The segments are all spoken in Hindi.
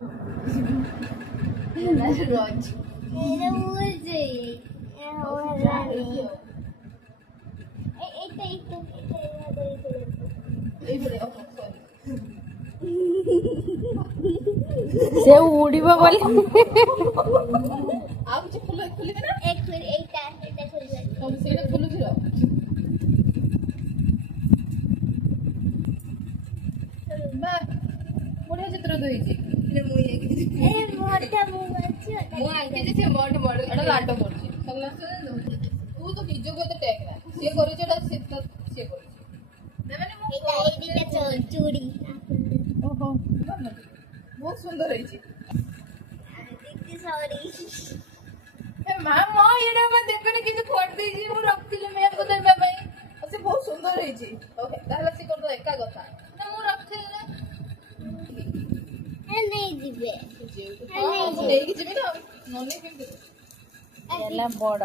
रोज मेरा भूल जाइए हो रहा है से उड़ीबो बोले आ कुछ खुले ना एक खुल एटा खुल जाए हम सेटा खुलु छिरो बा बढिया चित्र दोइछि ने मु ए मोटा मु अछि मु आके जे से मोट एटा लाटो करछि सल्ला से तू तो निजो को तो टैग ना से करे जेटा से करे देबे ने मु एटा एटा चूड़ी ओहो बहुत सुंदर है सॉरी मां मो एडा में देखने कि खोट दे जी मु रखतिले मैं को देबे भाई असे बहुत सुंदर है जी ओके ताहला से कर दो एका कथा ना मु रखतिले ए नहीं दिबे हां मु देई कि जिबे ना नोने के दे एला बड़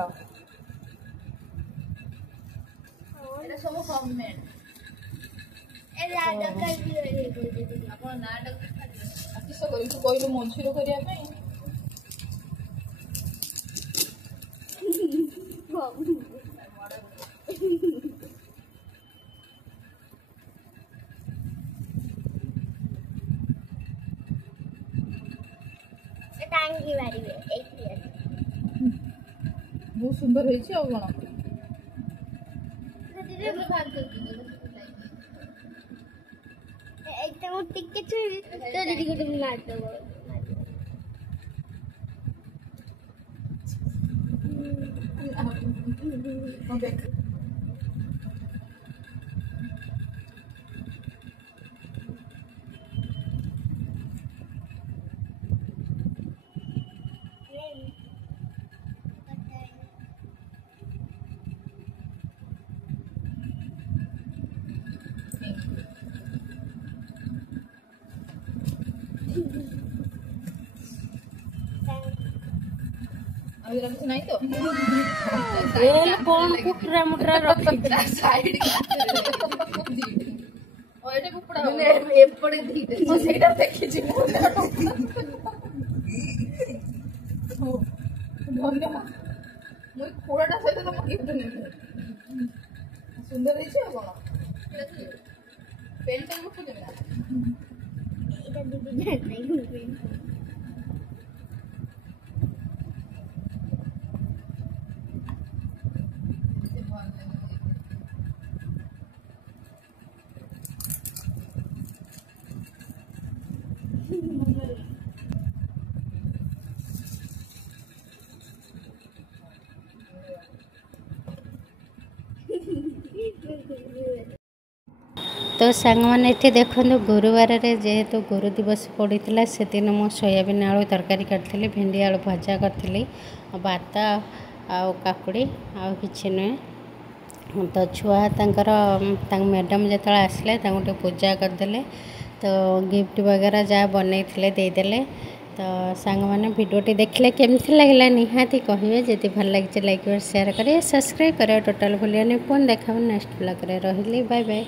एला सब कमेंट ए लाडा कर दियो रे अपन नाटक किस करी तू कहलु मंछीरो करिया पई टांगी बारी में एक बहुत सुंदर है छी और कोन एकदम टिके तो दीदी को तुम मार दो ओके अभी रख नहीं तो एल कौन कुकरा मुटरा रखी साइड और एटा कुकड़ा ने एपड़े धीरे तो सेटा देखि छी धन्यवाद मु खोड़ाटा सहित तुम गिफ्ट नहीं सुंदर है छी कोन पेन पेन मुख देबे ना एटा दीदी नहीं तो सांग मैंने ये देखो गुरुवार जेहेतु गुरु दिवस पड़ा से दिन मु सोयाबीन आलू तरकारी करी भेंडी आलू भजा करी भात आउ काकुड़ी आउ कि नुहे तो छुआ मैडम जो आसले पूजा करदे तो गिफ्ट वगैरह जहाँ बनई देदेले तो सांग मैंने वीडियोटी देखले केमती लगे निहाती कहे जदि भल लगे लाइक शेयर करें सब्सक्राइब करें टोटाल भूलिए पुणी देखा नेक्स्ट ब्लॉग रे रही बाय बाय।